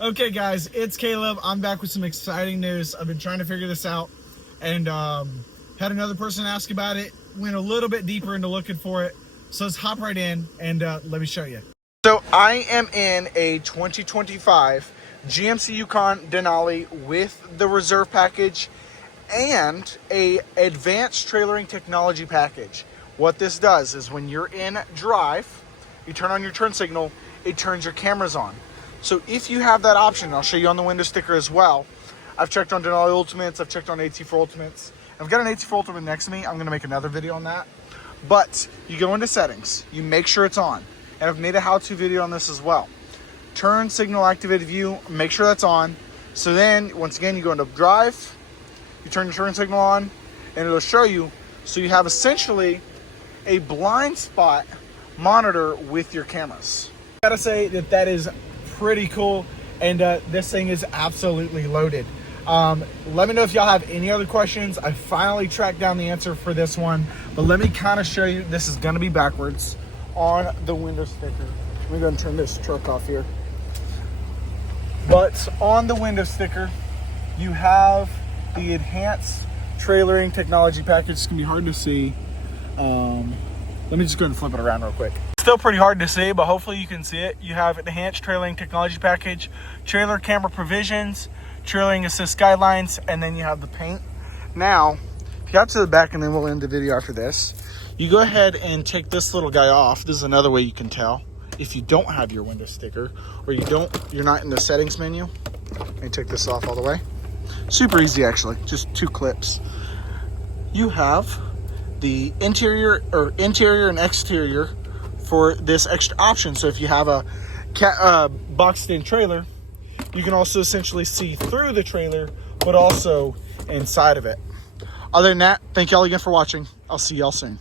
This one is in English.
Okay guys, it's Caleb. I'm back with some exciting news. I've been trying to figure this out and had another person ask about it, went a little bit deeper into looking for it. So let's hop right in and let me show you. So I am in a 2025 GMC Yukon Denali with the reserve package and a advanced trailering technology package. What this does is when you're in drive, you turn on your turn signal, it turns your cameras on. So if you have that option, I'll show you on the window sticker as well. I've checked on Denali Ultimates, I've checked on AT4 Ultimates. I've got an AT4 Ultimate next to me. I'm gonna make another video on that. But you go into settings, you make sure it's on. And I've made a how-to video on this as well. Turn signal activated view, make sure that's on. So then, once again, you go into drive, you turn your turn signal on, and it'll show you. So you have essentially a blind spot monitor with your cameras. I gotta say that is pretty cool, and this thing is absolutely loaded. Let me know if y'all have any other questions. I finally tracked down the answer for this one, but let me kind of show you. This is going to be backwards on the window sticker. Let me go and turn this truck off here. But on the window sticker, you have the enhanced trailering technology package. It's going to be hard to see. Let me just go and flip it around real quick. Still pretty hard to see, but hopefully you can see it. You have enhanced trailering technology package, trailer camera provisions, trailering assist guidelines, and then you have the paint. Now, if you got to the back, and then we'll end the video after this, you go ahead and take this little guy off. This is another way you can tell if you don't have your window sticker, or you're not in the settings menu. Let me take this off all the way. Super easy, actually, just 2 clips. You have the interior and exterior for this extra option. So if you have a boxed in trailer, you can also essentially see through the trailer, but also inside of it. Other than that, thank y'all again for watching. I'll see y'all soon.